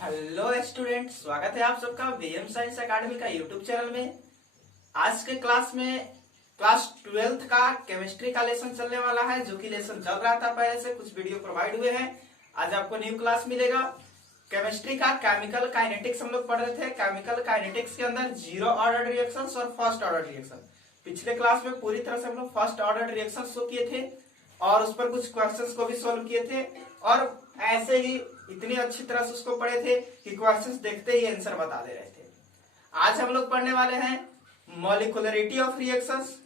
Hello student, स्वागत है आप सबका वीएम साइंस एकेडमी का यूट्यूब चैनल में। आज के क्लास में क्लास 12th का केमिस्ट्री का लेसन चलने वाला है, जो कि लेसन चल रहा था पहले से, कुछ वीडियो प्रोवाइड हुए हैं। आज आपको न्यू क्लास मिलेगा। केमिस्ट्री का केमिकल काइनेटिक्स हम लोग पढ़ रहे थे। केमिकल काइनेटिक्स के अंदर जीरो ऑर्डर रिएक्शंस और फर्स्ट ऑर्डर रिएक्शन। पिछले क्लास में पूरी तरह से हम लोग फर्स्ट ऑर्डर रिएक्शन शो किए थे और उस पर कुछ क्वेश्चंस को भी सॉल्व किए थे, और ऐसे ही इतनी अच्छी तरह से उसको पढ़े थे कि क्वेश्चंस देखते ही आंसर बता दे रहे थे। आज हम लोग पढ़ने वाले हैं molecularity of reactions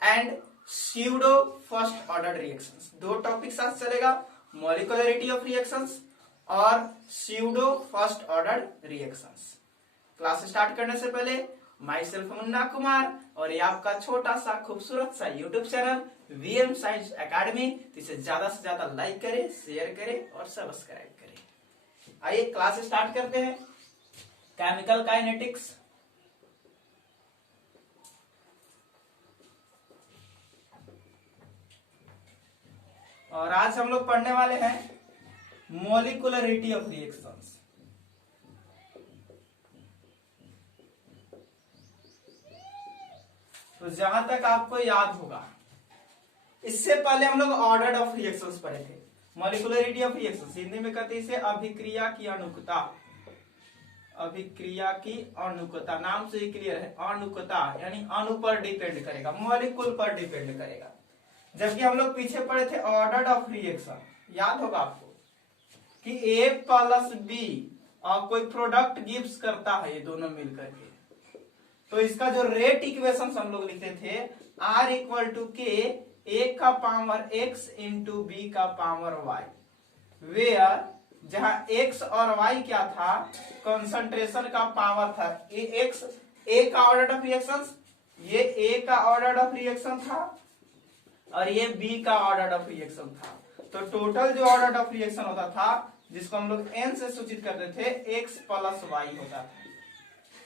and pseudo first order reactions. दो टॉपिक्स आज चलेगा, मॉलिक्यूलरिटी ऑफ रिएक्शंस और pseudo first order reactions. Class start करने से पहले माई सेल्फ मुन्ना कुमार और ये आपका छोटा सा खूबसूरत सा YouTube channel VM science academy, इसे ज्यादा से ज्यादा लाइक करें, शेयर करें और सब्सक्राइब करें। आइए क्लास स्टार्ट करते हैं। Chemical kinetics. और आज हम लोग पढ़ने वाले हैं मॉलिक्यूलरिटी ऑफ रिएक्शंस। तो जहां तक आपको याद होगा, इससे पहले हम लोग ऑर्डर ऑफ रिएक्शंस पढ़े थे। मॉलिक्यूलरिटी ऑफ रिएक्शंस हिंदी में कहते हैं इसे अभिक्रिया की अनुकता। अभिक्रिया की अनुकता, नाम से ही क्लियर है। अनुकता यानी अणु पर डिपेंड करेगा, मॉलिक्यूल पर डिपेंड करेगा। जबकि हम लोग पीछे पढ़े थे ऑर्डर ऑफ रिएक्शन। याद होगा आपको कि ए प्लस बी और कोई प्रोडक्ट गिव्स करता है, ये दोनों मिलकर के। तो इसका जो रेट इक्वेशन हम लोग लिखते थे, आर इक्वल टू के ए का पावर एक्स इंटू बी का पावर वाई, वेयर जहां एक्स और वाई क्या था, कंसंट्रेशन का पावर था। एक्स ए का ऑर्डर ऑफ रिएक्शन, ये ए का ऑर्डर ऑफ रिएक्शन था और ये बी का ऑर्डर ऑफ रिएक्शन था। तो टोटल जो ऑर्डर ऑफ रिएक्शन होता था, जिसको हम लोग एन से सूचित करते थे, एक्स प्लस वाई होता था।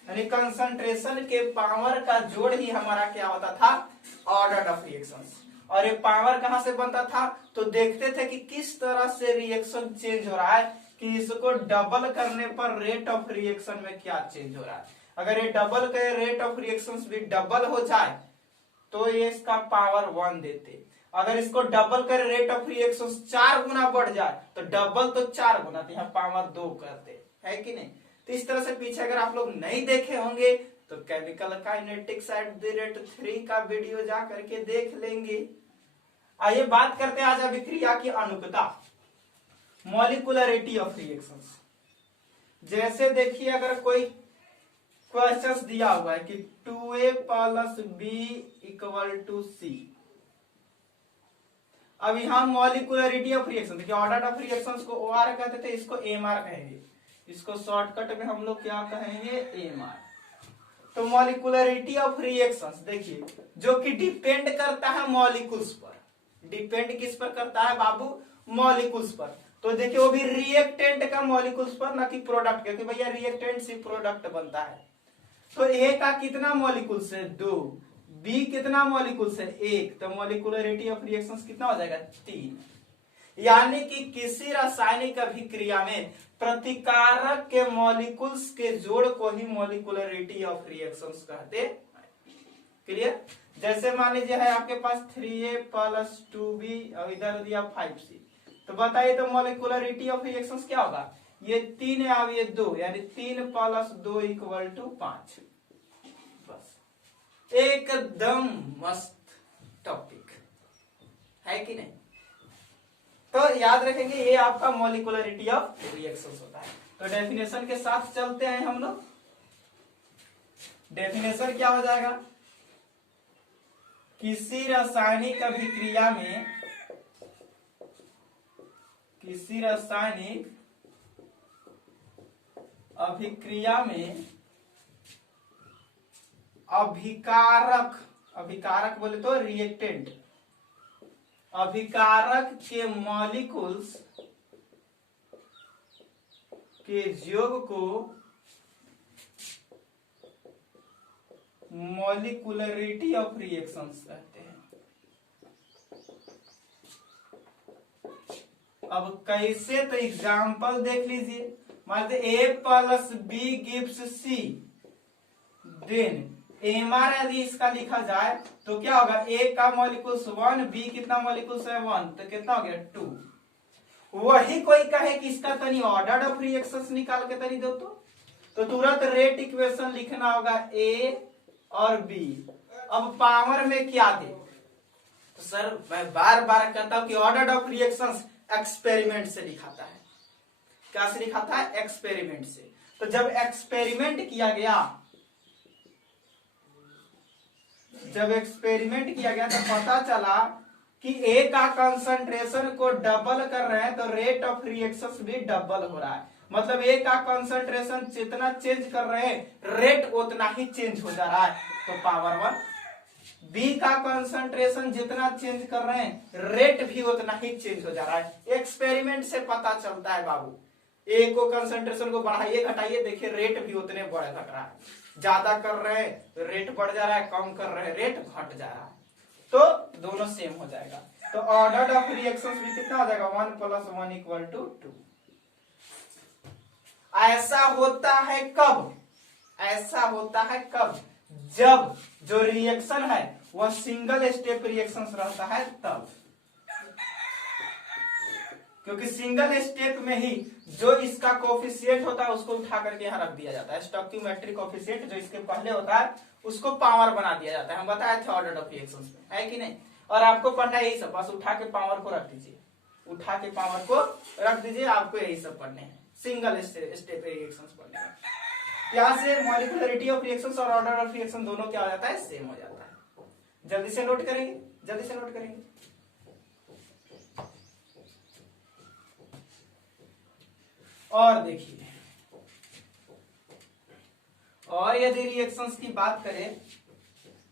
यानी कंसंट्रेशन के पावर का जोड़ ही हमारा क्या होता था, ऑर्डर ऑफ रिएक्शंस। और ये पावर कहां से बनता था, तो देखते थे कि किस तरह से रिएक्शन चेंज हो रहा है, कि इसको डबल करने पर रेट ऑफ रिएक्शन में क्या चेंज हो रहा है। अगर ये डबल के रेट ऑफ रिएक्शन भी डबल हो जाए तो ये इसका पावर 1 देते। अगर इसको डबल कर रेट ऑफ रिएक्शन 4 गुना बढ़ जाए तो डबल तो 4 गुना, तो यहाँ पावर 2 करते है कि नहीं। तो इस तरह से पीछे अगर आप लोग नहीं देखे होंगे तो केमिकल काइनेटिक्स @3 का वीडियो जा करके देख लेंगे। आइए बात करते हैं आज अभिक्रिया की अनुकता, मॉलिक्यूलरिटी ऑफ रिएक्शंस। जैसे देखिए, अगर कोई क्वेश्चंस दिया हुआ है कि 2a plus B equal to C. अब यहां मॉलिक्यूलरिटी ऑफ रिएक्शन, देखिए ऑर्डर ऑफ रिएक्शंस को ओआर कहते थे, इसको एमआर कहेंगे। इसको शॉर्टकट में हम लोग क्या कहेंगे, एमआर। तो मॉलिक्यूलरिटी ऑफ रिएक्शंस देखिए, जो कि डिपेंड करता है मॉलिक्यूल्स पर। डिपेंड किस पर करता है बाबू, मॉलिक्यूल्स पर। तो देखिए वो भी रिएक्टेंट का मॉलिक्यूल्स पर, ना कि प्रोडक्ट, क्योंकि भैया रिएक्टेंट से प्रोडक्ट बनता है। तो ए का कितना मॉलिक्यूल्स है, 2। बी कितना मॉलिक्यूल्स है, 1। तो मॉलिक्यूलरिटी ऑफ रिएक्शंस कितना हो जाएगा, 3। यानी कि किसी रासायनिक अभिक्रिया में प्रतिकारक के मॉलिक्यूल्स के जोड़ को ही मॉलिक्यूलरिटी ऑफ रिएक्शंस कहते हैं। क्लियर। जैसे मान लीजिए है आपके पास 3a प्लस 2b और इधर दिया 5c, तो बताइए तो मॉलिक्यूलरिटी ऑफ रिएक्शंस क्या होगा, ये 3 है अब ये 2, यानी 3 प्लस 2 इक्वल टू 5। बस एकदम मस्त टॉपिक है कि नहीं। तो याद रखेंगे ये आपका मॉलिक्यूलरिटी ऑफ रिएक्शंस होता है। तो डेफिनेशन के साथ चलते हैं हम लोग। डेफिनेशन क्या हो जाएगा, किसी रासायनिक अभिक्रिया में, किसी रासायनिक अभिक्रिया में अभिकारक, अभिकारक बोले तो रिएक्टेंट, अभिकारक के मॉलिक्यूल्स के योग को मॉलिक्यूलरिटी ऑफ रिएक्शंस कहते हैं। अब कैसे, तो एग्जाम्पल देख लीजिए। मान लीजिए A plus B gives C, then MR यदि इसका लिखा जाए तो क्या होगा, ए का मॉलिक्यूल्स 1, बी कितना मॉलिक्यूल्स है 1, तो कितना हो गया 2। वही कोई कहे कि इसका तनी ऑर्डर ऑफ रिएक्शंस निकाल के तनी दो तो तुरंत रेट इक्वेशन लिखना होगा ए और बी। अब पावर में क्या दे, तो सर मैं बार बार कहता हूं कि ऑर्डर ऑफ रिएक्शंस एक्सपेरिमेंट से लिखाता है। क्या से लिखाता है, एक्सपेरिमेंट से। तो जब एक्सपेरिमेंट किया गया, तो पता चला कि ए का कंसंट्रेशन को डबल कर रहे हैं तो रेट ऑफ रिएक्शंस भी डबल हो रहा है। मतलब ए का कंसंट्रेशन जितना चेंज कर रहे हैं रेट उतना ही चेंज हो जा रहा है, तो पावर 1। बी का कंसंट्रेशन जितना चेंज कर रहे हैं रेट भी उतना ही चेंज हो जा रहा है। एक्सपेरिमेंट से पता चलता है बाबू, ए को कंसंट्रेशन को बढ़ाइए घटाइए, देखिए रेट भी उतने बढ़ घट रहा है। ज्यादा कर रहे हैं रेट बढ़ जा रहा है, कम कर रहे हैं रेट घट जा रहा है, तो दोनों सेम हो जाएगा। तो ऑर्डर ऑफ रिएक्शंस भी कितना हो जाएगा, 1 + 1 = 2। ऐसा होता है कब, जब जो रिएक्शन है वह सिंगल स्टेप रिएक्शन रहता है तब, क्योंकि सिंगल स्टेप में ही जो इसका कोफिशिएंट होता है उसको उठा करके यहाँ रख दिया जाता है। स्टोइकियोमेट्रिक कोफिशिएंट जो इसके पहले होता है उसको पावर बना दिया जाता है। हम बताए थे ऑर्डर ऑफ रिएक्शंस में, है कि नहीं। और आपको पढ़ना यही सब, बस उठा के पावर को रख दीजिए, आपको यही सब पढ़ने हैं, सिंगल स्टेप रिएक्शंस पढ़ने हैं। यहाँ से मॉलिक्यूलरिटी ऑफ रिएक्शंस और ऑर्डर ऑफ रिएक्शन दोनों क्या हो जाता है, सेम हो जाता है। जल्दी से नोट करेंगे। और देखिए, और यदि रिएक्शंस की बात करें,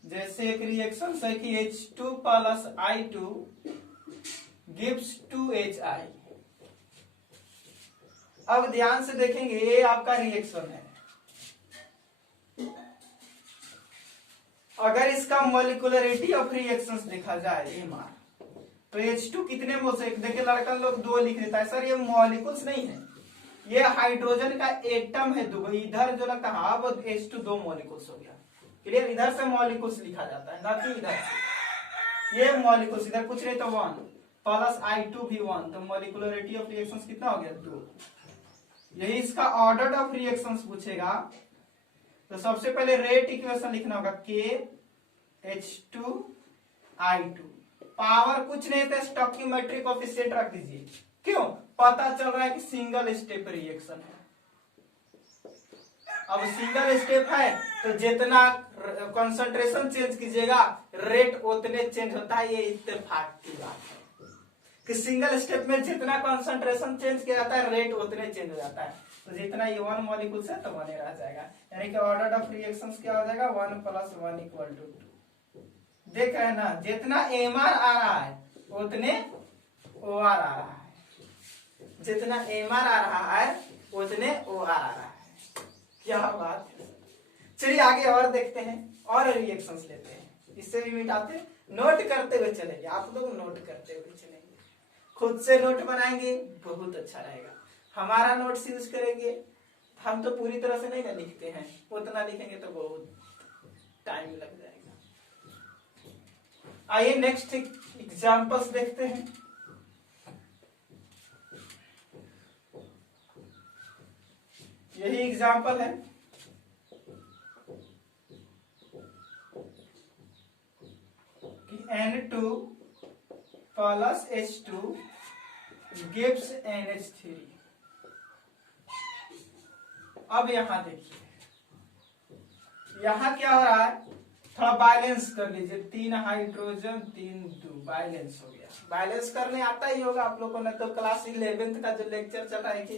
जैसे एक रिएक्शन है कि H2 + I2 gives 2HI। अब ध्यान से देखेंगे, ये आपका रिएक्शन है। अगर इसका मॉलिक्यूलरिटी ऑफ रिएक्शंस देखा जाए एमआर, तो H2 कितने मोल से, देखिए लड़का लोग 2 लिख देता है, सर ये मॉलिक्यूल्स नहीं है, ये हाइड्रोजन का एटम है 2। इधर जो लगता है वो H2 2 मॉलिक्यूल्स हो गया, क्लियर। इधर से मॉलिक्यूल्स लिखा जाता है, ना कि इधर से। ये मॉलिक्यूल्स इधर कुछ नहीं तो 1 + I2 भी 1, तो मॉलिक्यूलरिटी ऑफ रिएक्शंस कितना हो गया 2। यही इसका ऑर्डर ऑफ रिएक्शंस पूछेगा तो सबसे पहले रेट इक्वेशन लिखना होगा KH2I2। पावर कुछ नहीं था, स्टोइकियोमेट्रिक कोफिशिएंट रख दीजिए। क्यों, पता चल रहा है कि सिंगल स्टेप रिएक्शन है। अब सिंगल स्टेप है तो जितना कंसंट्रेशन चेंज कीजिएगा रेट उतने चेंज होता है। ये इत्तेफाक की बात है कि सिंगल स्टेप में जितना कंसंट्रेशन चेंज किया जाता है रेट उतने चेंज हो जाता है। तो जितना ये 1 मॉलिक्यूल्स है तो 1 ही रह जाएगा, यानी कि ऑर्डर ऑफ रिएक्शंस क्या हो जाएगा, 1 + 1 = 2। देख रहे हैं ना, जितना एमआर आ रहा है उतने ओआर आ रहा है, जितना एमआर आ रहा है उतने ओआर आ रहा है। क्या बात है। चलिए आगे और देखते हैं, और रिएक्शंस लेते हैं, इससे भी मिटाते, नोट करते हुए चलेंगे। आप लोग नोट करते हुए चलेंगे, खुद से नोट बनाएंगे, बहुत अच्छा रहेगा। हमारा नोट्स यूज करेंगे, हम तो पूरी तरह से नहीं ना लिखते हैं, उतना लिखेंगे तो बहुत टाइम लग जाएगा। आइए नेक्स्ट एग्जांपल्स देखते हैं। यही एग्जांपल है, कि N2 + H2 gives NH3। अब यहां देखिए, यहां क्या हो रहा है, थोड़ा बैलेंस कर लीजिए। 3 हाइड्रोजन 3 2 बैलेंस हो गया। बैलेंस करने आता ही होगा आप लोगों ने, तो क्लास 11th का जो लेक्चर चल रहा है कि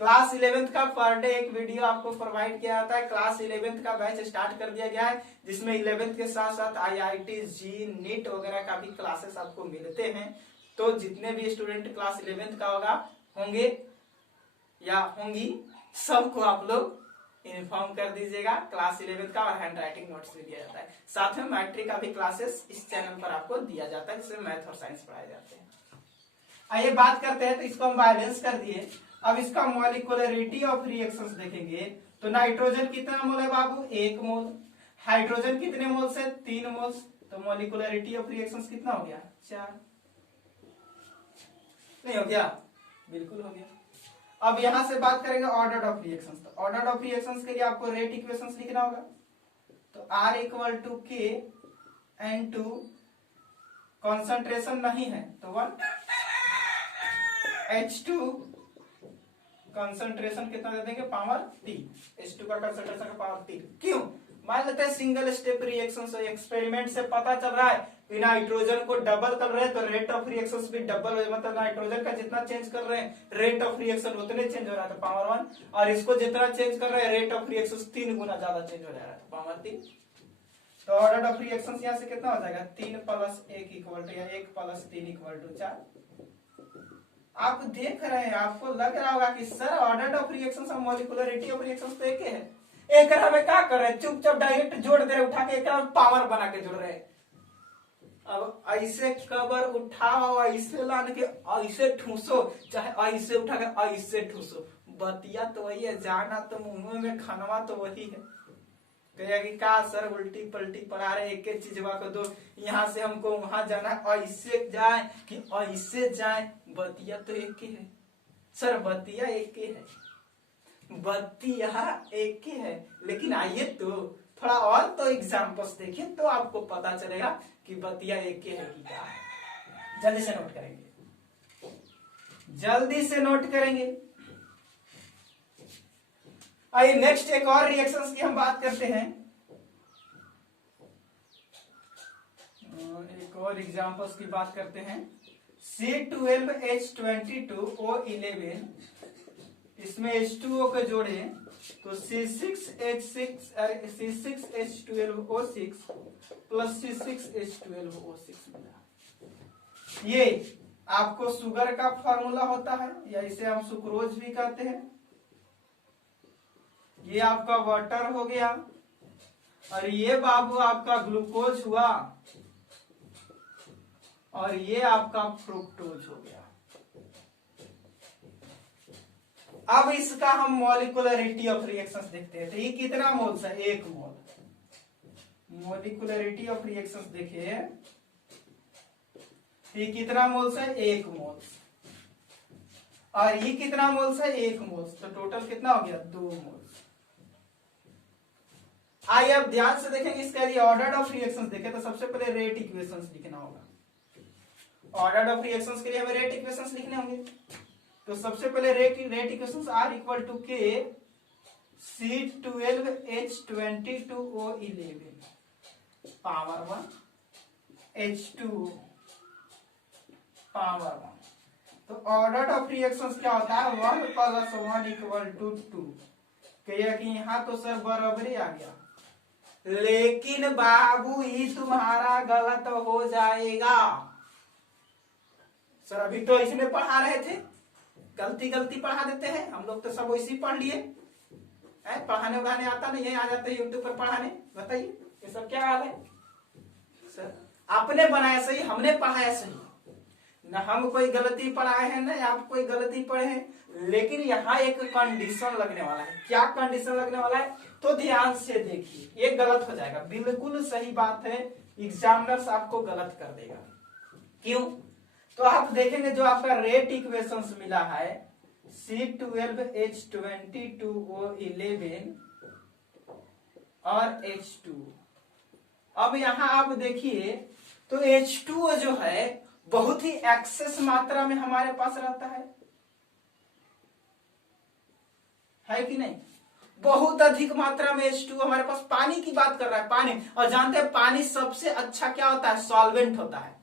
क्लास 11th का पर डे एक वीडियो आपको प्रोवाइड किया जाता है। क्लास 11th का बैच स्टार्ट कर दिया गया है, जिसमें 11th के साथ साथ IIT जी नीट वगैरह का भी क्लासेस आपको मिलते हैं। तो जितने भी स्टूडेंट क्लास 11th का होंगे या होंगी, सबको आप लोग इन्फॉर्म कर दीजिएगा। क्लास 11th का और हैंड राइटिंग नोट्स भी दिया जाता है। साथ में मैट्रिक का भी क्लासेस इस चैनल पर आपको दिया जाता है, जिसमें मैथ और साइंस पढ़ाए जाते हैं। आइए बात करते हैं, तो इसको हम बैलेंस कर दिए, अब इसका मॉलिक्यूलरिटी ऑफ रिएक्शंस देखेंगे तो नाइट्रोजन कितना मोल है बाबू 1 मोल, हाइड्रोजन कितने मोल से 3 मोल्स, तो मॉलिक्यूलरिटी ऑफ रिएक्शंस कितना हो गया 4। नहीं हो गया? बिल्कुल हो गया। अब यहां से बात करेंगे ऑर्डर ऑफ रिएक्शंस। तो ऑर्डर ऑफ रिएक्शंस के लिए आपको रेट इक्वेशंस लिखना होगा। तो R इक्वल टू के N2 कॉन्सेंट्रेशन नहीं है तो 1, H2 कंसंट्रेशन कितना दे देंगे पावर 3, H2 का कंसंट्रेशन का पावर 3। क्यों? मान लेते हैं सिंगल स्टेप रिएक्शन से एक्सपेरिमेंट से पता चल रहा है कि नाइट्रोजन को डबल कर रहे हैं तो रेट ऑफ रिएक्शंस भी डबल हो, मतलब नाइट्रोजन का जितना चेंज कर रहे हैं रेट ऑफ रिएक्शन उतने चेंज हो रहा है तो पावर 1, और इसको जितना चेंज कर रहे हैं रेट ऑफ रिएक्शन 3 गुना ज्यादा चेंज हो जा रहा है तो पावर 3। तो ऑर्डर ऑफ रिएक्शंस यहां से कितना हो जाएगा 3 + 1 इक्वल टू या 1 + 3 इक्वल टू 4। आप देख रहे हैं, आपको लग रहा होगा कि सर ऑर्डर ऑफ रिएक्शंस और मॉलिक्यूलरिटी ऑफ रिएक्शंस तो एक ही है, एक हमें क्या कर रहे हैं चुपचाप डायरेक्ट जोड़ दे रहे, उठा के एक पावर बना के जोड़ रहे हैं। अब ऐसे कवर उठाओ, ऐसे लाने के ऐसे ठूसो, चाहे ऐसे उठा के ऐसे ठूसो, बतिया तो वही है, जाना तो मुंह में खानवा तो वही है। कहेगा कि का सर उल्टी पलटी पढ़ा रहे एक एक चीजवा को दो, यहाँ से हमको वहां जाना ऐसे जाए कि ऐसे जाए, बतिया तो एक ही है सर, बतिया एक ही है, बतिया एक ही है। लेकिन आइए तो थोड़ा और तो एग्जाम्पल्स देखिए तो आपको पता चलेगा कि बतिया एक ही है कि क्या है। जल्दी से नोट करेंगे, जल्दी से नोट करेंगे। आइए नेक्स्ट एक और रिएक्शंस की हम बात करते हैं, एक और एग्जांपल्स की बात करते हैं। C12H22O11, इसमें H2O को जोड़े तो C6H12O6 प्लस C6H12O6 मिला। ये आपको शुगर का फॉर्मूला होता है या इसे हम सुक्रोज भी कहते हैं। ये आपका वाटर हो गया और ये बाबू आपका ग्लूकोज हुआ और ये आपका फ्रुक्टोज हो गया। अब इसका हम मॉलिक्यूलरिटी ऑफ रिएक्शंस देखते हैं। तो ये कितना मोल्स है 1 मोल। मॉलिक्यूलरिटी ऑफ रिएक्शंस देखिए, ये कितना मोल्स है 1 मोल्स, और ये कितना मोल्स है 1 मोल्स, तो टोटल कितना हो गया 2 मोल्स। आइए अब ध्यान से देखेंगे इसका यदि ऑर्डर ऑफ रिएक्शंस देखें तो सबसे पहले रेट इक्वेशंस लिखना होगा। ऑर्डर ऑफ रिएक्शंस के लिए हमें रेट इक्वेशंस लिखने होंगे। तो सबसे पहले rate equations R equal to K C12H22O11 power 1 H2 power 1। तो ऑर्डर ऑफ रिएक्शंस क्या होता है 1 + 1 इक्वल टू 2। कहिए कि यहां तो सर बराबरी आ गया, लेकिन बाबू ये तुम्हारा गलत हो जाएगा। सर अभी तो इसमें पढ़ा रहे थे, गलती पढ़ा देते हैं हम लोग, तो सब वैसे पढ़ लिए, पढ़ाने उड़ाने आता नहीं है, आ जाते हैं यूट्यूब पर पढ़ाने। बताइए ये सब क्या हाल है सर? आपने बनाया सही, हमने पढ़ाया सही, न हम कोई गलती पढ़ाए हैं न आप कोई गलती पढ़े हैं। लेकिन यहाँ एक कंडीशन लगने वाला है। क्या कंडीशन लगने वाला है तो ध्यान से देखिए, ये गलत हो जाएगा। बिल्कुल सही बात है, एग्जामिनर्स आपको गलत कर देगा। क्यों? तो आप देखेंगे जो आपका रेट इक्वेशंस मिला है C12H22O11 और H2। अब यहां आप देखिए तो H2O जो है बहुत ही एक्सेस मात्रा में हमारे पास रहता है कि नहीं? बहुत अधिक मात्रा में H2O हमारे पास, पानी की बात कर रहा है, पानी। और जानते हैं पानी सबसे अच्छा क्या होता है? सॉल्वेंट होता है।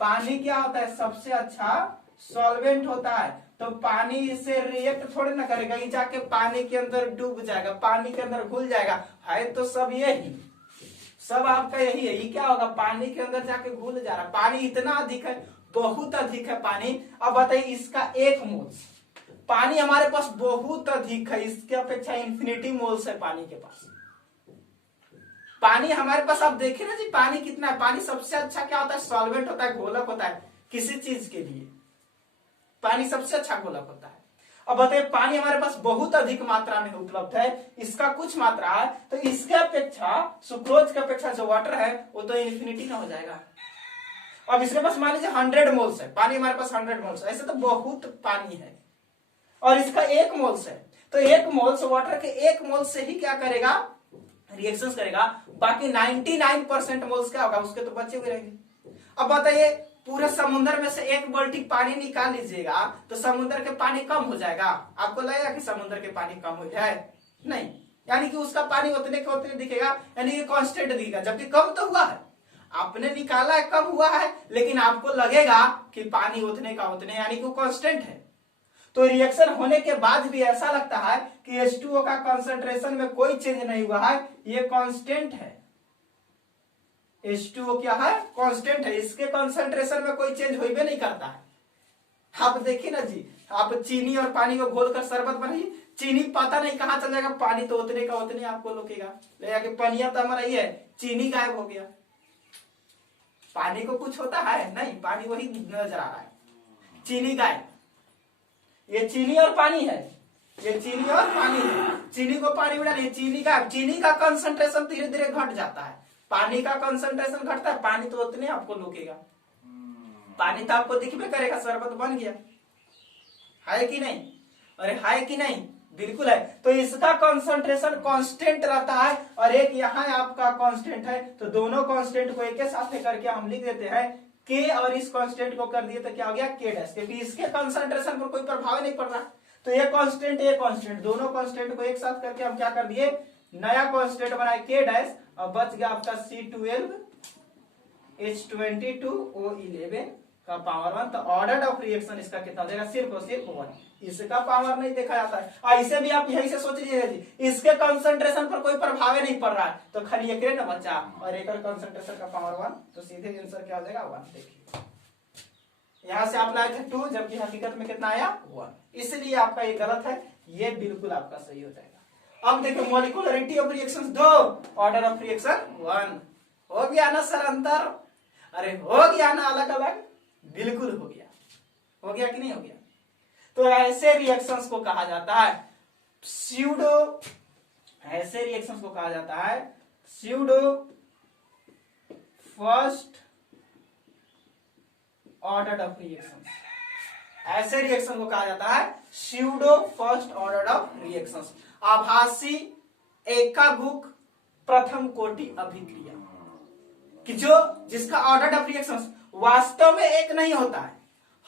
पानी क्या होता है? सबसे अच्छा सॉल्वेंट होता है। तो पानी से रिएक्ट थोड़े ना करेगा, ये जाके पानी के अंदर डूब जाएगा, पानी के अंदर घुल जाएगा। है तो सब यही, सब आपका यही है। ये क्या होगा? पानी के अंदर जाके घुल जा रहा है। पानी इतना अधिक है, बहुत अधिक है पानी। अब बताइए इसका 1 मोल्स, पानी हमारे पास बहुत अधिक है, इसके अपेक्षा इन्फिनिटी मोल्स है पानी के पास। पानी हमारे पास आप देखें ना जी, पानी कितना है? पानी सबसे अच्छा क्या होता है? सॉल्वेंट होता है, घोलक होता है किसी चीज के लिए। पानी सबसे अच्छा घोलक होता है। अब बताइए पानी हमारे पास बहुत अधिक मात्रा में उपलब्ध है, इसका कुछ मात्रा है, तो इसके अपेक्षा सुक्रोज की अपेक्षा जो वाटर है वो तो इन्फिनिटी ना हो जाएगा। अब इसके पास मान लीजिए 100 मोल्स है पानी, हमारे पास 100 मोल्स, ऐसे तो बहुत पानी है, और इसका 1 मोल्स है, तो 1 मोल्स वाटर के 1 मोल्स से ही क्या करेगा, रिएक्शंस करेगा, बाकी 99% मोल्स क्या होगा, उसके तो बचे हुए रहेंगे। अब बताइए पूरे समुद्र में से 1 बाल्टी पानी निकाल लीजिएगा तो समुद्र के पानी कम हो जाएगा? आपको लगेगा कि समुद्र के पानी कम हो जाए? नहीं, यानी कि उसका पानी उतने के उतने दिखेगा, यानी कि कांस्टेंट दिखेगा, जबकि कम तो हुआ है, आपने निकाला है कम हुआ है, लेकिन आपको लगेगा कि पानी उतने का उतने, यानी कि वो कांस्टेंट है। तो रिएक्शन होने के बाद भी ऐसा लगता है कि H2O का कंसंट्रेशन में कोई चेंज नहीं हुआ है, ये कांस्टेंट है। H2O क्या है, कांस्टेंट है, इसके कंसंट्रेशन में कोई चेंज हो भी नहीं करता है। आप देखिए ना जी, आप चीनी और पानी को घोलकर शरबत बनाइए, चीनी पता नहीं कहां चल जाएगा, पानी तो उतने का उतने आपको लगेगा, लेकिन पनिया तो हमारा ये है, चीनी गायब हो गया, पानी को कुछ होता है नहीं, पानी वही नजर आ रहा है, चीनी गायब। ये चीनी और पानी है, ये चीनी और पानी है, चीनी को पानी में डालिए, चीनी का कंसंट्रेशन धीरे धीरे घट जाता है, पानी का कंसंट्रेशन घटता है, पानी तो उतने आपको लुकेगा, पानी तो आपको दिखबे करेगा, शरबत बन गया, है कि नहीं? अरे है कि नहीं? बिल्कुल है। तो इसका कंसंट्रेशन कांस्टेंट रहता है और एक यहाँ आपका कांस्टेंट है, तो दोनों कांस्टेंट को एक साथ करके हम लिख देते हैं के, और इस कांस्टेंट को कर दिए तो क्या हो गया के डैश, क्योंकि इसके कंसंट्रेशन पर कोई प्रभाव नहीं पड़ रहा, तो ये कांस्टेंट दोनों कांस्टेंट को एक साथ करके हम क्या कर दिए, नया कांस्टेंट बनाए के डैश, और बच गया आपका C12 H22O11 का पावर 1। तो ऑर्डर ऑफ रिएक्शन इसका कितना देगा, सिर्फ और सिर्फ 1, इसका पावर नहीं देखा जाता है। ऐसे भी आप यही से सोच लीजिए, इसके कंसंट्रेशन पर कोई प्रभाव नहीं पड़ रहा है, तो खाली एक ना बचा, और एक कंसंट्रेशन का पावर 1, तो सीधे आंसर क्या हो जाएगा 1। देखिए यहां से आप लाए थे 2, जबकि हकीकत में कितना आया 1, इसलिए आपका ये गलत है, ये बिल्कुल आपका सही हो जाएगा। अब देखो molecularity of reactions 2, order of reaction 1, हो गया ना सर अंतर? अरे हो गया ना अलग अलग? बिल्कुल हो गया, हो गया कि नहीं हो गया? तो ऐसे रिएक्शंस को कहा जाता है स्यूडो, ऐसे रिएक्शंस को कहा जाता है pseudo first order of reactions, ऐसे रिएक्शन को कहा जाता है pseudo first order of reactions, आभासी एकागुक प्रथम कोटि अभिक्रिया, कि जिसका ऑर्डर ऑफ रिएक्शंस वास्तव में एक नहीं होता है,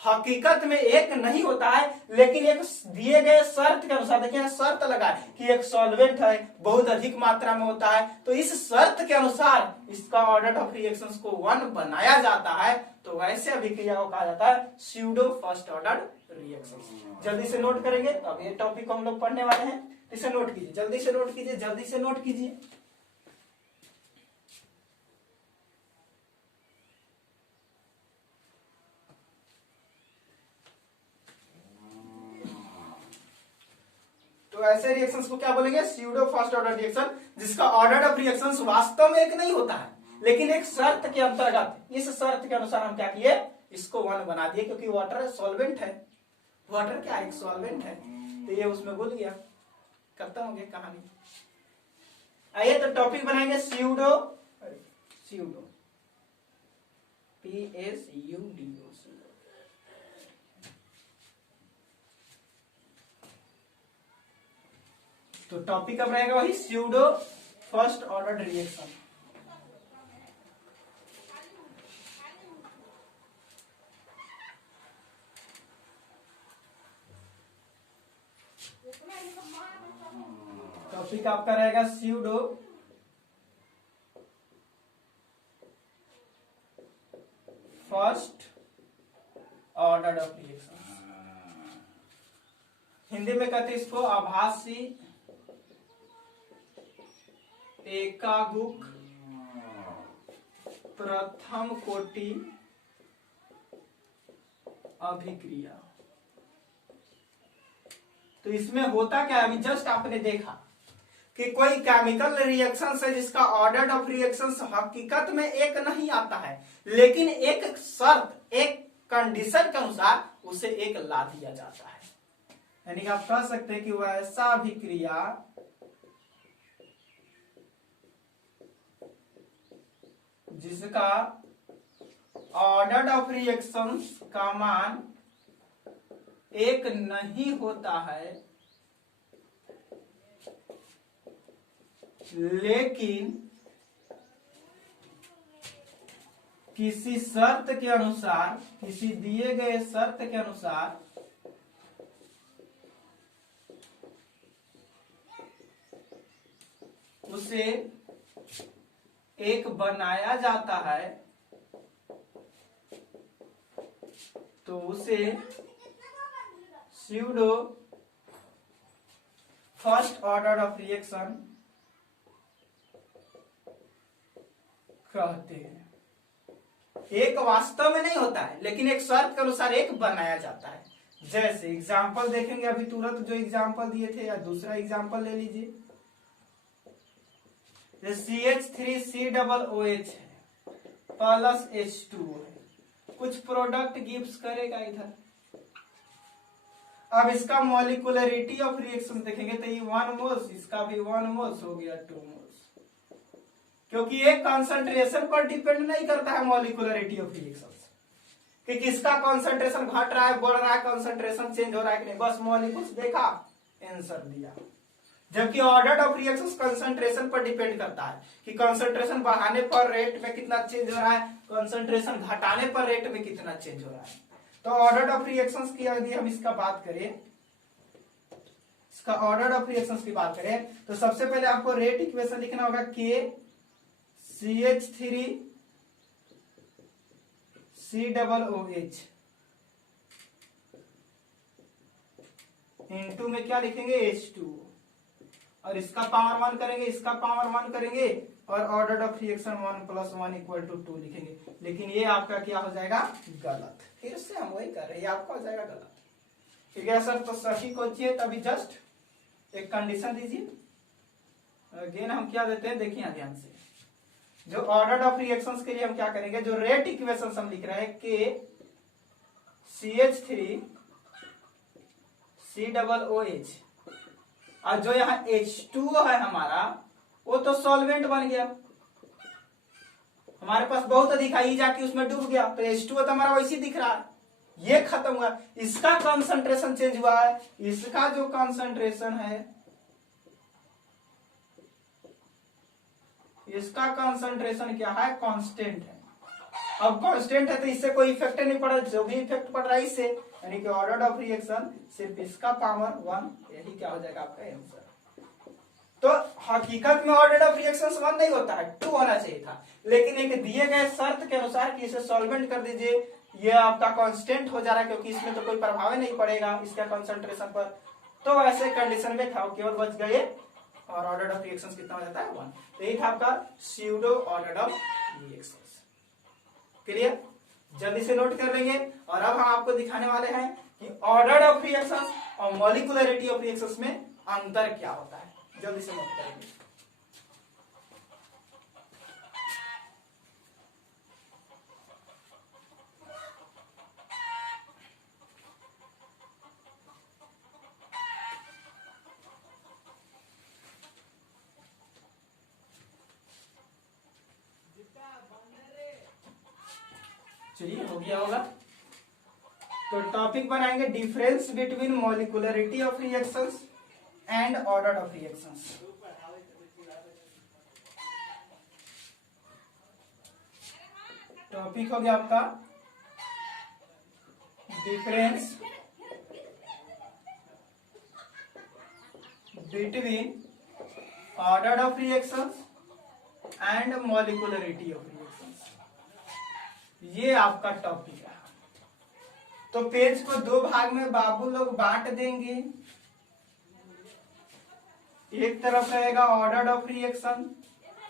हकीकत में एक नहीं होता है, लेकिन एक दिए गए शर्त के अनुसार, देखिए शर्त लगा है कि एक सॉल्वेंट है, बहुत अधिक मात्रा में होता है, तो इस शर्त के अनुसार इसका ऑर्डर ऑफ रिएक्शंस को 1 बनाया जाता है, तो वैसे अभिक्रिया को कहा जाता है स्यूडो फर्स्ट ऑर्डर रिएक्शंस। जल्दी से नोट करेंगे, तो अब ये टॉपिक हम लोग पढ़ने वाले हैं, इसे नोट कीजिए, जल्दी से नोट कीजिए, जल्दी से नोट कीजिए। तो ऐसे रिएक्शंस को क्या बोलेंगे, स्यूडो फर्स्ट ऑर्डर रिएक्शन, जिसका ऑर्डर ऑफ रिएक्शंस वास्तव में एक नहीं होता है, लेकिन एक शर्त के अंतर्गत, इस शर्त के अनुसार हम क्या किए, इसको 1 बना दिए, क्योंकि वाटर सॉल्वेंट है, वाटर क्या एक सॉल्वेंट है, तो ये उसमें घुल गया, खत्म हो गया कहानी। आइए तो टॉपिक बनाएंगे स्यूडो, स्यूडो PSUDO, तो टॉपिक अब रहेगा वही pseudo first order reaction. Topic आपका रहेगा pseudo first order of reaction, Hindi में कहते हैं इसको आभासी एकागुक प्रथम कोटि अभिक्रिया। तो इसमें होता क्या है, अभी जस्ट आपने देखा कि कोई केमिकल रिएक्शन है जिसका ऑर्डर ऑफ रिएक्शन हकीकत में एक नहीं आता है, लेकिन एक शर्त, एक कंडीशन के अनुसार उसे एक ला दिया जाता है। यानी कि आप कह सकते हैं कि वैसा अभिक्रिया जिसका ऑर्डर ऑफ रिएक्शंस का मान एक नहीं होता है, लेकिन किसी शर्त के अनुसार, किसी दिए गए शर्त के अनुसार उसे एक बनाया जाता है, तो उसे pseudo first order of reaction कहते हैं। एक वास्तव में नहीं होता है, लेकिन एक शर्त के अनुसार एक बनाया जाता है। जैसे एग्जाम्पल देखेंगे अभी तुरंत, जो एग्जाम्पल दिए थे, या दूसरा एग्जाम्पल ले लीजिए। CH3COOH है प्लस H2 है, कुछ प्रोडक्ट गिव्स करेगा इधर। अब इसका मॉलिक्यूलरिटी ऑफ रिएक्शन देखेंगे तो ये 1 मोल्स, इसका भी 1 मोल्स हो गया 2 मोल्स, क्योंकि ये कंसंट्रेशन पर डिपेंड नहीं करता है मॉलिक्यूलरिटी ऑफ रिएक्शन, कि किसका कंसंट्रेशन घट रहा है, बढ़ रहा है, कंसंट्रेशन चेंज हो रहा है कि नहीं, बस मॉलिक्यूल्स देखा, आंसर दिया। जबकि ऑर्डर ऑफ रिएक्शंस कंसंट्रेशन पर डिपेंड करता है, कि कंसंट्रेशन बढ़ाने पर रेट में कितना चेंज हो रहा है, कंसंट्रेशन घटाने पर रेट में कितना चेंज हो रहा है। तो ऑर्डर ऑफ रिएक्शंस की यदि हम इसका बात करें, इसका ऑर्डर ऑफ रिएक्शंस की बात करें, तो सबसे पहले आपको रेट इक्वेशन लिखना होगा K CH3COOH इनटू में क्या लिखेंगे H2, और इसका पावर 1 करेंगे, इसका पावर 1 करेंगे, और ऑर्डर ऑफ रिएक्शन 1 + 1 = 2 लिखेंगे। लेकिन ये आपका क्या हो जाएगा, गलत। फिर से हम वही कर रहे हैं, आपका हो जाएगा गलत। ठीक है सर, तो सही कौन सी है, तभी जस्ट एक कंडीशन दीजिए। अगेन हम क्या देते हैं, देखिए ध्यान से, जो ऑर्डर ऑफ रिएक्शंस के लिए हम क्या करेंगे, जो रेट इक्वेशन हम लिख रहे हैं K CH3COOH, और जो यहाँ H2O है हमारा, वो तो सॉल्वेंट बन गया, हमारे पास बहुत अधिक आई जाके उसमें डूब गया, तो H2O तो हमारा वैसे दिख रहा है, ये खत्म हुआ। इसका कंसंट्रेशन चेंज हुआ है, इसका जो कंसंट्रेशन है, इसका कंसंट्रेशन क्या है, कांस्टेंट है। अब कांस्टेंट है तो इससे कोई इफेक्ट नहीं पड़ा, जो भी इफेक्ट पड़ रहा है इससे, यानी कि ऑर्डर ऑफ रिएक्शन सिर्फ इसका पावर 1, यही क्या हो जाएगा आपका आंसर। तो हकीकत में ऑर्डर ऑफ रिएक्शन 1 नहीं होता है, 2 होना चाहिए था, लेकिन एक दिए गए शर्त के अनुसार कि इसे सॉल्वेंट कर दीजिए, ये आपका कांस्टेंट हो जा रहा है, क्योंकि इसमें तो कोई प्रभाव नहीं पड़ेगा इसका कंसंट्रेशन पर, तो ऐसे कंडीशन में केवल बच गए, और ऑर्डर ऑफ रिएक्शंस कितना हो जाता है 1। तो ये था आपका pseudo order of reactions. Clear, जल्दी से नोट कर लेंगे। और अब हम आपको दिखाने वाले हैं कि ऑर्डर ऑफ रिएक्शंस और मॉलिक्यूलरिटी ऑफ रिएक्शंस में अंतर क्या होता है, जल्दी से नोट करेंगे। चलिए, हो गया होगा। तो टॉपिक बनाएंगे difference between molecularity of reactions and order of reactions. Topic हो गया आपका difference between order of reactions and molecularity of reactions, ये आपका टॉपिक है। तो पेज को 2 भाग में बाबू लोग बांट देंगे, एक तरफ रहेगा ऑर्डर ऑफ रिएक्शन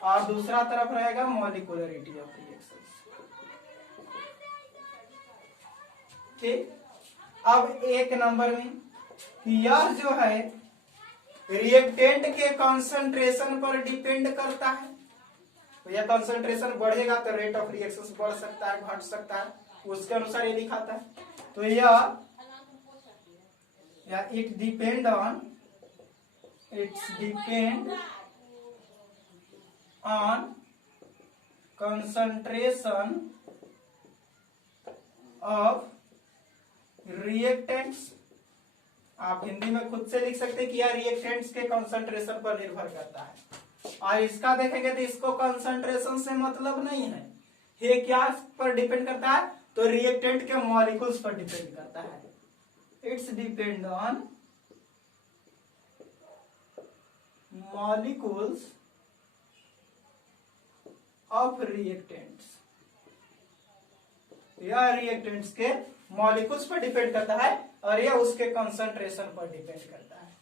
और दूसरा तरफ रहेगा मॉलिक्यूलरिटी ऑफ रिएक्शन। ठीक, अब 1 नंबर में यह जो है रिएक्टेंट के कंसंट्रेशन पर डिपेंड करता है, तो यह कंसंट्रेशन बढ़ेगा तो रेट ऑफ रिएक्शन बढ़ सकता है, घट सकता है, उसके अनुसार ये लिखाता है। तो यह या it's depend on concentration of reactants. आप हिंदी में खुद से लिख सकते हैं कि यह रिएक्टेंट्स के कंसंट्रेशन पर निर्भर करता है। और इसका देखेंगे तो इसको कंसंट्रेशन से मतलब नहीं है, ये क्या पर डिपेंड करता है, तो रिएक्टेंट के मॉलिक्यूल्स पर डिपेंड करता है। It's depend on molecules of reactants. यह रिएक्टेंट्स के मॉलिक्यूल्स पर डिपेंड करता है और यह उसके कंसंट्रेशन पर डिपेंड करता है।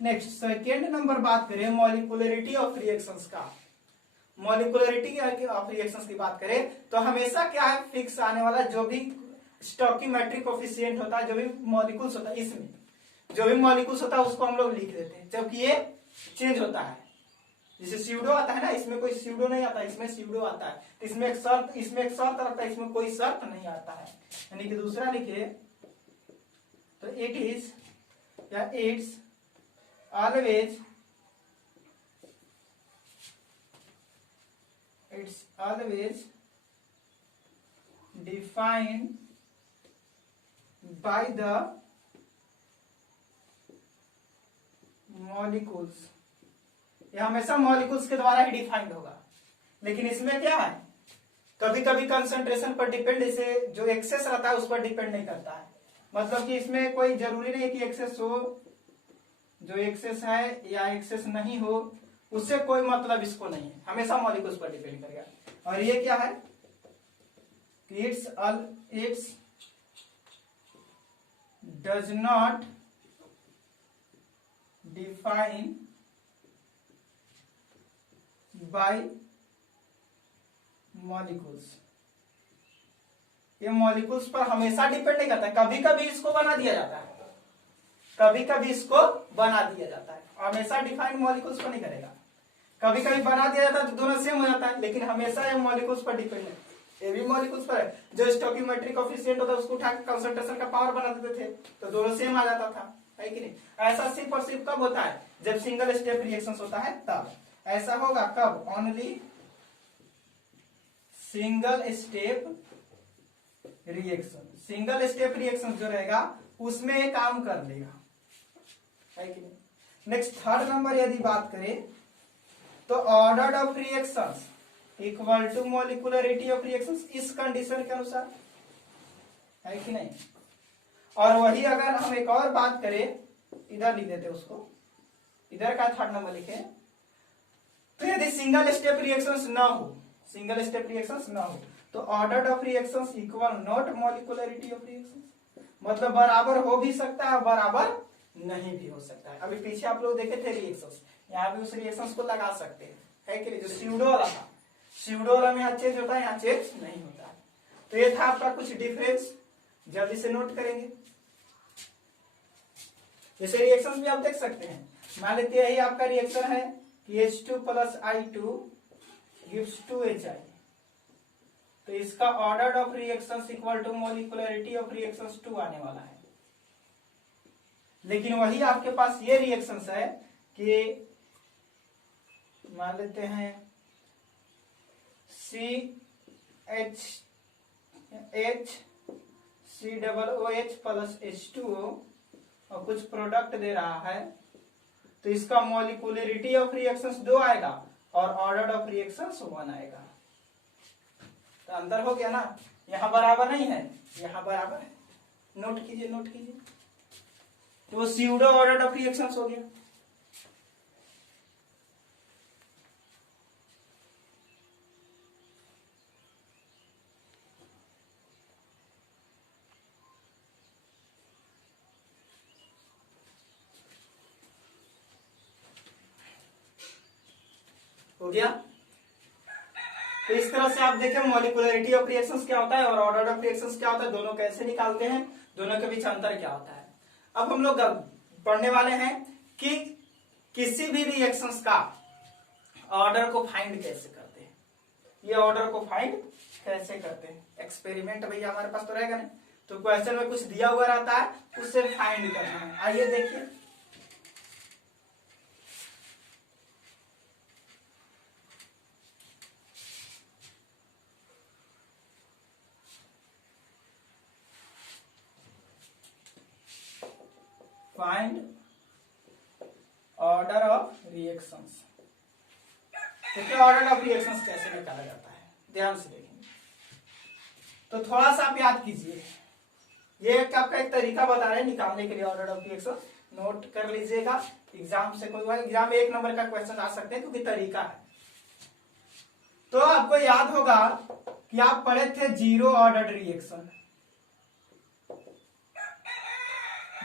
नेक्स्ट सेकेंड नंबर बात करें मॉलिक्यूलरिटी ऑफ रिएक्शंस का। मॉलिक्यूलरिटी ऑफ रिएक्शंस की बात करें तो हमेशा क्या है, फिक्स आने वाला जो भी स्टोइकियोमेट्रिक कोएफिशिएंट होता है, जो भी मॉलिक्यूल्स होता है, इसमें जो भी मॉलिक्यूल्स होता है उसको हम लोग लिख देते हैं, जबकि ये चेंज होता है। जैसे स्यूडो आता है ना, इसमें कोई स्यूडो नहीं आता, इसमें स्यूडो आता है। तो इसमें एक शर्त रहता है, इसमें कोई शर्त नहीं आता है। यानी कि दूसरा लिखिए तो इट इज या it's always defined by the molecules. यह हमेशा मॉलिक्यूल्स के द्वारा ही डिफाइंड होगा। लेकिन इसमें क्या है, कभी कभी कंसंट्रेशन पर डिपेंड, जैसे जो एक्सेस रहता है उस पर डिपेंड नहीं करता है। मतलब कि इसमें कोई जरूरी नहीं है कि एक्सेस हो, जो एक्सेस है या एक्सेस नहीं हो उससे कोई मतलब इसको नहीं है, हमेशा मॉलिक्यूल्स पर डिपेंड करेगा। और ये क्या है, it's does not define by molecules. ये मॉलिक्यूल्स पर हमेशा डिपेंड नहीं करता है, कभी कभी इसको बना दिया जाता है, कभी कभी इसको बना दिया जाता है, हमेशा डिफाइन मॉलिक्यूल्स पर नहीं करेगा। कभी कभी बना दिया जाता है तो दोनों सेम हो जाता है, लेकिन हमेशा ये मॉलिक्यूल्स पर डिपेंड है। ये भी मॉलिक्यूल्स पर है, जो स्टोइकियोमेट्रिक कोएफिशिएंट होता है उसको उठा के कंसंट्रेशन का पावर बना देते थे तो दोनों सेम आ जाता था, है कि नहीं। ऐसा सिर्फ और सिर्फ कब होता है, जब सिंगल स्टेप रिएक्शंस होता है तब ऐसा होगा। कब, only single step reaction. Single step reaction जो रहेगा उसमें काम कर लेगा, है कि नहीं। नेक्स्ट थर्ड नंबर यदि बात करें तो order of reactions equal to molecularity of reactions, इस कंडीशन के अनुसार, है कि नहीं। और वही अगर हम एक और बात करें, इधर लिख देते उसको, इधर का थर्ड नंबर लिखे, तो यदि सिंगल स्टेप रिएक्शंस ना हो, सिंगल स्टेप रिएक्शंस ना हो तो order of reactions equal not molecularity of reactions. मतलब बराबर हो भी सकता है, बराबर नहीं भी हो सकता है। अभी पीछे आप लोग देखे थे रिएक्शंस, यहाँ भी उस रिएक्शंस को लगा सकते हैं, है कि नहीं। जो स्यूडो वाला था, स्यूडो वाला में यहाँ चेंज होता है, यहाँ चेंज नहीं होता है। तो ये था आपका कुछ डिफरेंस, जल्दी से नोट करेंगे। जैसे रिएक्शंस भी आप देख सकते हैं, मान लेते हैं यही आपका रिएक्शन है कि H2 + I2 gives 2HI, तो इसका order of reactions equal to molecularity of reactions 2 आने वाला है। लेकिन वही आपके पास ये रिएक्शंस है कि मान लेते हैं CH + H2O और कुछ प्रोडक्ट दे रहा है, तो इसका मॉलिक्यूलरिटी ऑफ रिएक्शंस 2 आएगा और ऑर्डर ऑफ रिएक्शंस 1 आएगा। तो अंदर हो गया ना, यहां बराबर नहीं है, यहां बराबर है। नोट कीजिए, नोट कीजिए। तो स्यूडो ऑर्डर ऑफ रिएक्शंस हो गया। हो गया। तो इस तरह से आप देखें मॉलिक्यूलरिटी ऑफ रिएक्शंस क्या होता है और ऑर्डर ऑफ रिएक्शंस क्या होता है, दोनों कैसे निकालते हैं, दोनों के बीच अंतर क्या होता है। अब हम लोग पढ़ने वाले हैं कि किसी भी रिएक्शंस का ऑर्डर को फाइंड कैसे करते हैं। ये ऑर्डर को फाइंड कैसे करते हैं, एक्सपेरिमेंट भैया हमारे पास तो रहेगा नहीं, तो क्वेश्चन में कुछ दिया हुआ रहता है, उससे फाइंड करना है। आइए देखिए, फाइंड ऑर्डर ऑफ रिएक्शंस। देखिए ऑर्डर ऑफ रिएक्शंस कैसे निकाला जाता है, ध्यान से देखेंगे। तो थोड़ा सा आप याद कीजिए, ये आपका एक तरीका बता रहे हैं निकालने के लिए ऑर्डर ऑफ रिएक्शन, नोट कर लीजिएगा। एग्जाम से कोई एग्जाम में 1 नंबर का क्वेश्चन आ सकते हैं क्योंकि तरीका है। तो आपको याद होगा कि आप पढ़े थे जीरो ऑर्डर रिएक्शन,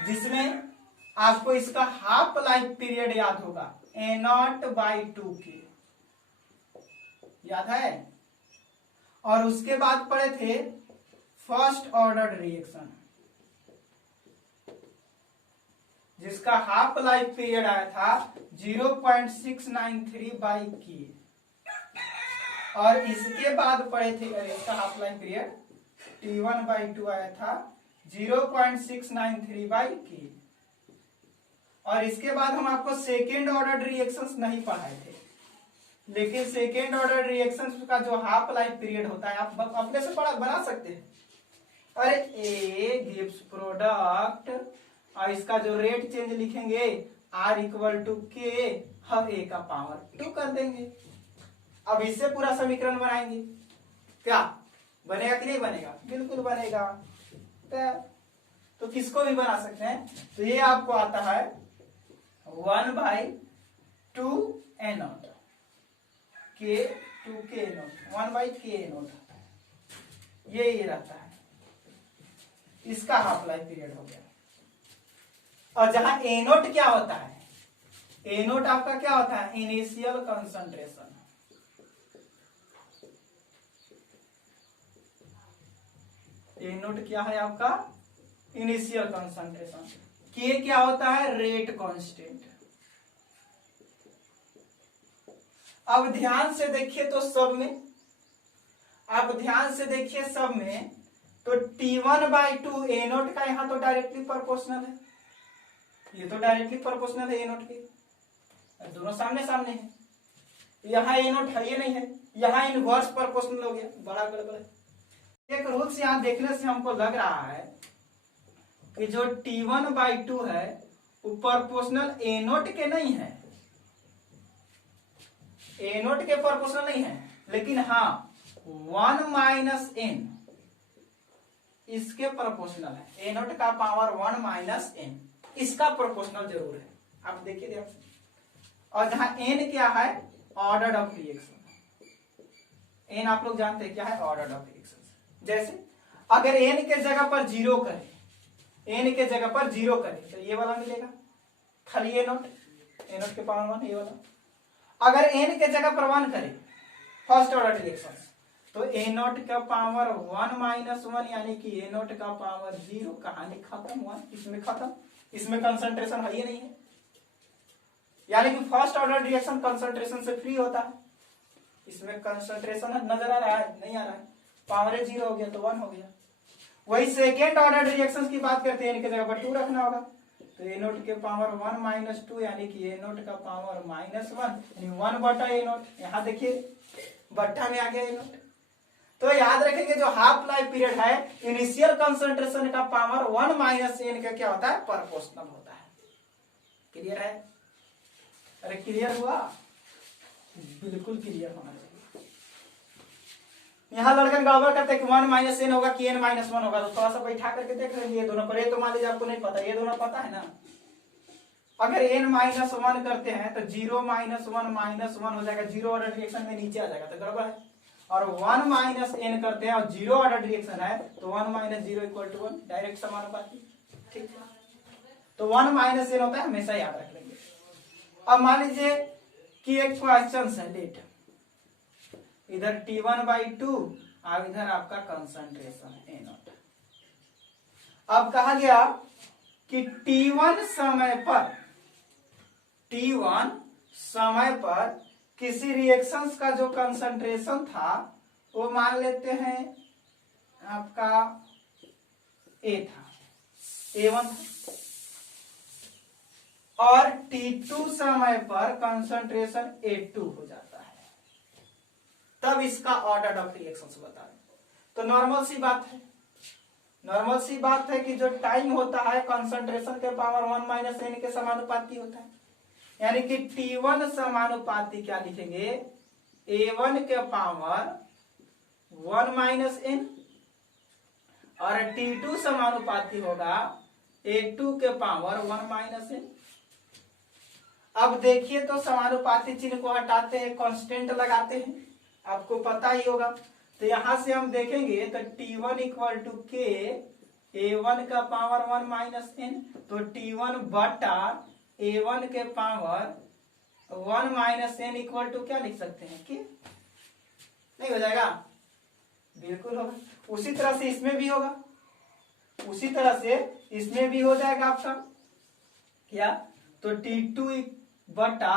जिसमें आपको इसका हाफ लाइफ पीरियड याद होगा A0/2K, याद है। और उसके बाद पढ़े थे फर्स्ट ऑर्डर रिएक्शन, जिसका हाफ लाइफ पीरियड आया था 0.693/K। और इसके बाद पढ़े थे इसका हाफ लाइफ पीरियड T1/2 आया था 0.693/K। और इसके बाद हम आपको सेकेंड ऑर्डर रिएक्शंस नहीं पढ़ाए थे, लेकिन सेकेंड ऑर्डर रिएक्शंस का जो हाफ लाइफ पीरियड होता है आप अपने से बना सकते हैं। अरे ए गिव्स प्रोडक्ट, और इसका जो रेट चेंज लिखेंगे R=K, हर ए का पावर 2 कर देंगे। अब इससे पूरा समीकरण बनाएंगे, क्या बनेगा कि नहीं बनेगा? बिल्कुल बनेगा। तो किसको भी बना सकते हैं। तो ये आपको आता है 1/2A0 K2K0 1/K0, ये रहता है, इसका हाफ लाइफ पीरियड हो गया। और जहां A0 क्या होता है, A0 आपका क्या होता है, इनिशियल कंसंट्रेशन। A0 क्या है आपका, इनिशियल कंसंट्रेशन। K क्या होता है, रेट कांस्टेंट। अब ध्यान से देखिए तो सब में, आप ध्यान से देखिए सब में, तो T1/2 A0 का यहां तो डायरेक्टली प्रोपोर्शनल है, ये तो डायरेक्टली प्रोपोर्शनल है A0 के, दोनों सामने सामने है। यहाँ A0 है, ये नहीं है, यहाँ इनवर्स प्रोपोर्शनल हो गया, बड़ा गड़बड़ है। एक रूल्स यहाँ देखने से हमको लग रहा है कि जो T1/2 है वो प्रोपोर्शनल A0 के नहीं है, A0 के प्रोपोर्शनल नहीं है, लेकिन हाँ 1 - n इसके प्रोपोर्शनल है। A0 का पावर 1 - n इसका प्रोपोर्शनल जरूर है, आप देखिए ध्यान से। और जहां n क्या है, ऑर्डर ऑफ रिएक्शन, n आप लोग जानते हैं क्या है, ऑर्डर ऑफ रिएक्शन। जैसे अगर n के जगह पर 0 करें, n के जगह पर 0 करें तो ये वाला मिलेगा, खाली A0 के पावर 1 ये वाला। अगर n के जगह पर 1 करें फर्स्ट ऑर्डर रिएक्शन, तो A0 का पावर 1 - 1 यानी कि A0 का पावर 0, कहानी खत्म, 1 इसमें खत्म, इसमें कंसंट्रेशन है ही नहीं है, यानी कि फर्स्ट ऑर्डर रिएक्शन कंसंट्रेशन से फ्री होता है। इसमें कंसंट्रेशन नजर आ रहा है, नहीं आ रहा है, पावर 0 हो गया तो 1 हो गया। वही सेकेंड ऑर्डर रिएक्शंस की बात करते हैं, इनके जगह पर 2 रखना होगा, तो A0 के पावर 1 - 2 यानी कि A0 का पावर -1 यानी 1/A0। यहाँ देखिए बट्टा में आ गया A0। तो याद रखेंगे जो हाफ लाइफ पीरियड है इनिशियल कंसंट्रेशन का पावर 1 - n का क्या होता है, प्रोपोर्शनल होता है। क्लियर है? अरे क्लियर हुआ? बिल्कुल क्लियर होना चाहिए। यहाँ लड़कन गड़बड़ करते हैं कि 1 - n होगा कि n - 1 होगा, तो थोड़ा सा बैठा करके देख लेंगे ये दोनों पर। ये तो मान लीजिए आपको नहीं पता, ये दोनों पता है ना। अगर n - 1 करते हैं तो 0 - 1 -1 हो जाएगा, 0 ऑर्डर रिएक्शन में नीचे आ जाएगा, तो गड़बड़ है। और 1 - n करते हैं और 0 ऑर्डर रिएक्शन है तो 1 - 0 = 1, डायरेक्ट समानुपाती। ठीक है, तो 1 - n होता है, हमेशा याद रख लेंगे। अब मान लीजिए कि एक क्वेश्चन है लेट, इधर T1/2 और इधर आपका कंसंट्रेशन A0। अब कहा गया कि T1 समय पर किसी रिएक्शंस का जो कंसंट्रेशन था वो मान लेते हैं आपका ए था, A1 था, और T2 समय पर कंसंट्रेशन A2 हो जाता है, तब इसका ऑर्डर ऑफ रिएक्शन बता दें। तो नॉर्मल सी बात है, नॉर्मल सी बात है कि जो टाइम होता है कंसंट्रेशन के पावर 1 माइनस एन के समानुपाती होता है, यानी कि T1 समानुपाती क्या लिखेंगे, A1 के पावर 1 माइनस एन, और T2 समानुपाती होगा A2 के पावर 1 माइनस एन। अब देखिए तो समानुपाती चिन्ह को हटाते हैं, कांस्टेंट लगाते हैं, आपको पता ही होगा। तो यहां से हम देखेंगे तो T1 इक्वल टू के A1 का पावर 1 माइनस एन, तो T1 बटा A1 के power 1 minus N equal to क्या लिख सकते हैं, के। नहीं हो जाएगा, बिल्कुल होगा। उसी तरह से इसमें भी होगा, उसी तरह से इसमें भी हो जाएगा आपका क्या, तो T2 बटा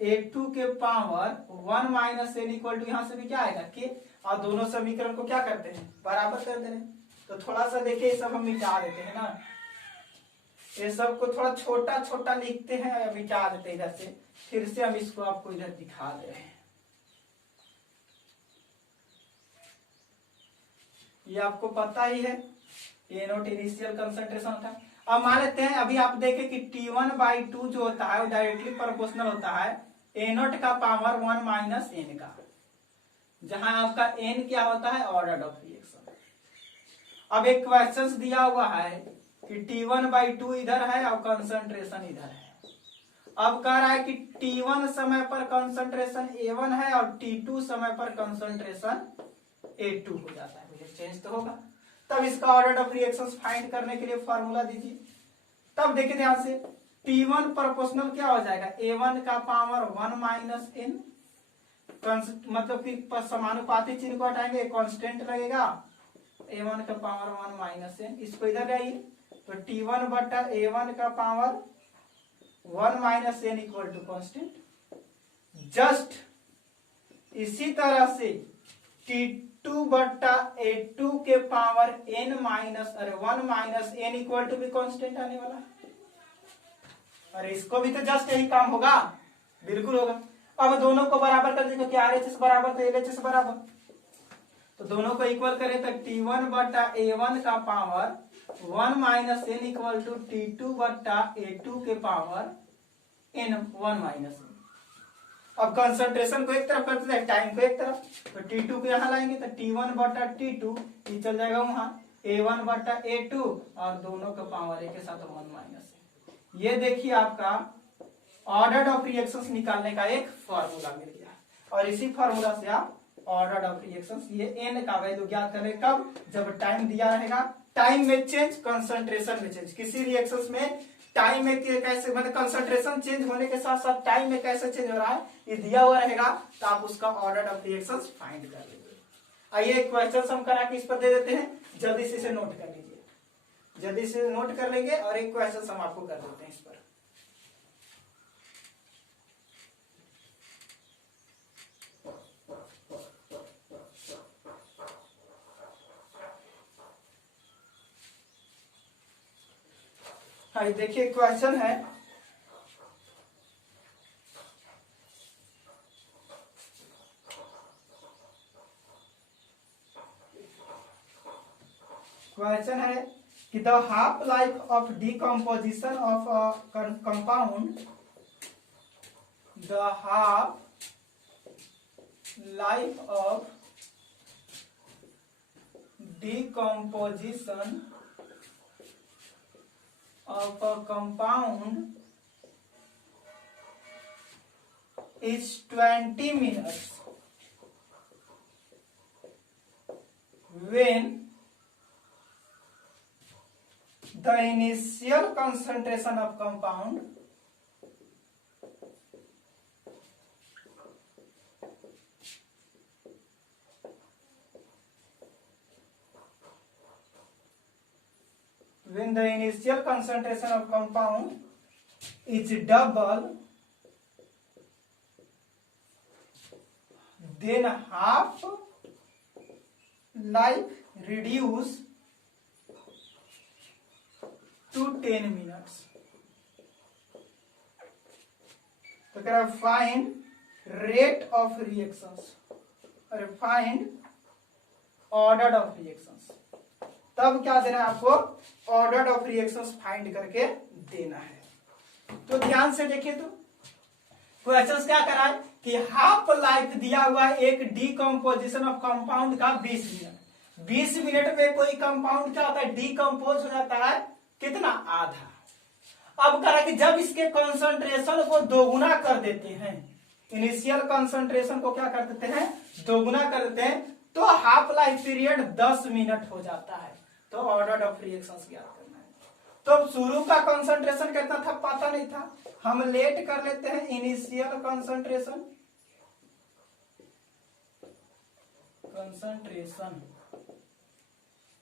A2 के power 1 minus N equal to, यहां से भी क्या आएगा, के, और दोनों समीकरण को क्या करते हैं, बराबर कर दे रहे हैं। तो थोड़ा सा देखिए ये सब हम मिटा देते हैं ना, ये सब को थोड़ा छोटा छोटा लिखते हैं, मिटा देते हैं इधर से, फिर से हम इसको आपको इधर दिखा दे रहे हैं। ये आपको पता ही है, ए नोट इनिशियल कंसंट्रेशन होता है। अब मान लेते हैं, अभी आप देखें कि T1/2 जो होता है वो डायरेक्टली प्रोपोर्शनल होता है ए नोट का पावर 1 माइनस एन का, जहां आपका एन क्या होता है, ऑर्डर ऑफ रिएक्शन। अब एक क्वेश्चन दिया हुआ है कि T1/2 इधर है और कंसंट्रेशन इधर है। अब कह रहा है कि T1 समय पर कंसंट्रेशन A1 है और T2 समय पर कंसंट्रेशन A2 हो जाता है, चेंज तो होगा। तब इसका ऑर्डर ऑफ रिएक्शंस फाइंड करने के लिए फॉर्मूला दीजिए। तब देखिए ध्यान से, T1 प्रोपोर्शनल क्या हो जाएगा, A1 का पावर 1 माइनस एन, मतलब कि समानुपाती चिन्ह को हटाएंगे, कांस्टेंट लगेगा, A1 का पावर 1 माइनस एन, इसको इधर ले आइए, तो T1 बटा A1 का power 1 minus N equal to constant. Just इसी तरह से T2 बटा A2 के power n minus 1 minus N equal to भी कांस्टेंट आने वाला है, और इसको भी तो जस्ट यही काम होगा, बिल्कुल होगा। अब दोनों को बराबर कर देंगे, क्या RHS बराबर तो LHS बराबर, तो दोनों को इक्वल करें तो T1 बटा A1 का power 1 minus N equal to T2 बटा A2 के पावर n 1 माइनस एन। अब कंसंट्रेशन को एक तरफ करते हैं, टाइम को एक तरफ, तो T2 को यहां लाएंगे तो T1 बटा T2 ये चल जाएगा वहां, A1 बटा A2, और दोनों का पावर एक के साथ 1 माइनस है। ये देखिए आपका ऑर्डर ऑफ रिएक्शंस निकालने का एक फॉर्मूला मिल गया, और इसी फॉर्मूला से आप ऑर्डर ऑफ रिएक्शंस, ये n का वैल्यू ज्ञात करें कब, जब टाइम दिया रहेगा, टाइम में चेंज, कंसंट्रेशन में चेंज। किसी रिएक्शंस में टाइम में कैसे, मतलब कंसंट्रेशन चेंज होने के साथ साथ टाइम में कैसे चेंज हो रहा है ये दिया हुआ रहेगा, तो आप उसका ऑर्डर ऑफ रिएक्शंस फाइंड कर लीजिए। आइए क्वेश्चन हम करा के इस पर दे देते हैं, जल्दी से इसे नोट कर लीजिए, जल्दी से नोट कर लेंगे, और एक क्वेश्चन हम आपको कर देते हैं इस पर। हाँ देखिए क्वेश्चन है, क्वेश्चन है कि the half life of decomposition of a compound, the half life of decomposition of a compound is 20 minutes when the initial concentration of compound when the initial concentration of compound is double, then half life reduce to 10 minutes। तो कह रहा find rate of reactions और find order of reactions. तब क्या देना है आपको, order of reactions find करके देना है। तो ध्यान से देखिए, तो क्वेश्चन क्या करा है कि हाफ लाइफ दिया हुआ है एक डीकम्पोजिशन ऑफ कंपाउंड का 20 मिनट। 20 मिनट में कोई कंपाउंड क्या होता है, डीकम्पोज हो जाता है कितना, आधा। अब करा कि जब इसके कंसंट्रेशन को दोगुना कर देते हैं, इनिशियल कंसंट्रेशन को क्या कर देते हैं, दोगुना कर देते हैं, तो हाफ लाइफ पीरियड 10 मिनट हो जाता है। तो ऑर्डर ऑफ रिएक्शंस ज्ञात करना है। तो शुरू का कंसंट्रेशन कितना था पता नहीं था, हम लेट कर लेते हैं initial concentration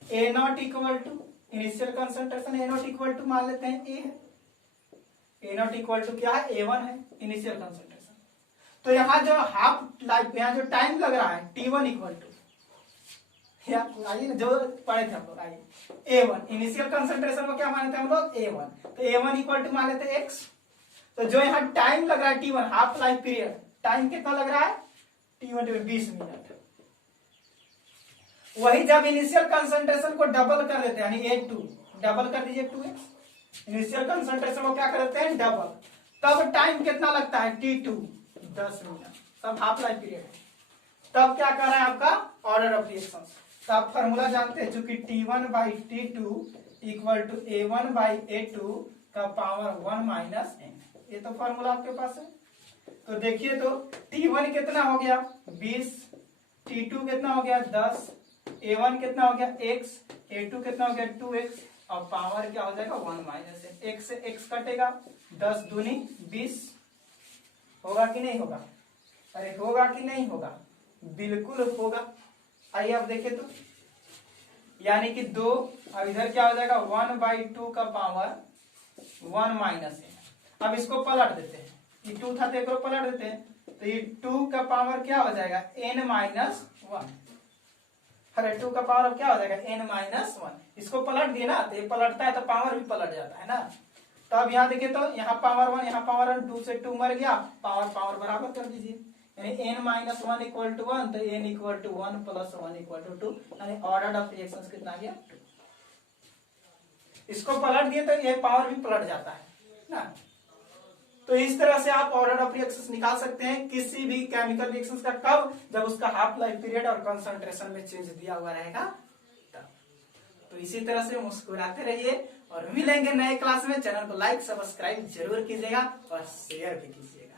A not equal to, initial concentration A not equal to मान लेते हैं ए नॉट इक्वल टू क्या है, A1 है इनिशियल कंसंट्रेशन। तो यहाँ जो हाफ लाइफ, यहाँ जो टाइम लग रहा है T1 इक्वल टू, आइए जो पढ़े थे हम लोग, आइए A1 इनिशियल कंसंट्रेशन को क्या माने थे हम लोग, A1। तो A1 इक्वल टू मान लेते हैं X। तो जो यहाँ टाइम लग रहा है T1 half life period, time कितना लग रहा है T1 20 मिनट। वही जब इनिशियल कंसंट्रेशन को डबल कर लेते हैं, यानी A2 डबल कर दीजिए 2x, इनिशियल कंसंट्रेशन को क्या कर देते हैं डबल, तब टाइम कितना लगता है T2 10 मिनट, सब हाफ लाइफ पीरियड है। तब क्या कर रहा है आपका ऑर्डर ऑफ रिएक्शन। तो आप फॉर्मूला जानते हैं, चूंकि T1 by T2 equal to A1 by A2 का पावर 1 माइनस n, ये तो फॉर्मूला आपके पास है। तो देखिए, तो T1 कितना हो गया 20, T2 कितना हो गया 10, A1 कितना हो गया x, A2 कितना हो गया 2x, और पावर क्या हो जाएगा 1 माइनस n। x से x कटेगा, 10 दूनी 20, होगा कि नहीं होगा, अरे होगा कि नहीं होगा, बिल्कुल होगा। आइए आप देखिए, तो यानी कि 2, अब इधर क्या हो जाएगा 1/2 का पावर 1 माइनस n। अब इसको पलट देते हैं, ये 2 था तो एक पलट देते हैं, तो ये 2 का पावर क्या हो जाएगा n माइनस 1। अरे 2 का पावर अब क्या हो जाएगा n माइनस 1। इसको पलट दिए ना, तो ये पलटता है तो पावर भी पलट जाता है ना। तो अब यहाँ देखिए, तो यहाँ पावर 1, यहाँ पावर 1, 2 से 2 मर गया, पावर बराबर कर दीजिए, यानी n माइनस 1 इक्वल टू 1, तो n equal to 1 plus 1 equal to 2, यानी ऑर्डर ऑफ रिएक्शंस कितना आ गया 2। इसको पलट दिए तो ये पावर भी पलट जाता है ना। तो इस तरह से आप ऑर्डर ऑफ रिएक्शंस निकाल सकते हैं किसी भी केमिकल रिएक्शंस का, कब, जब उसका हाफ लाइफ पीरियड और कंसंट्रेशन में चेंज दिया हुआ रहेगा तब। तो इसी तरह से मुस्कुराते रहिए और मिलेंगे नए क्लास में। चैनल को लाइक सब्सक्राइब जरूर कीजिएगा और शेयर भी कीजिएगा।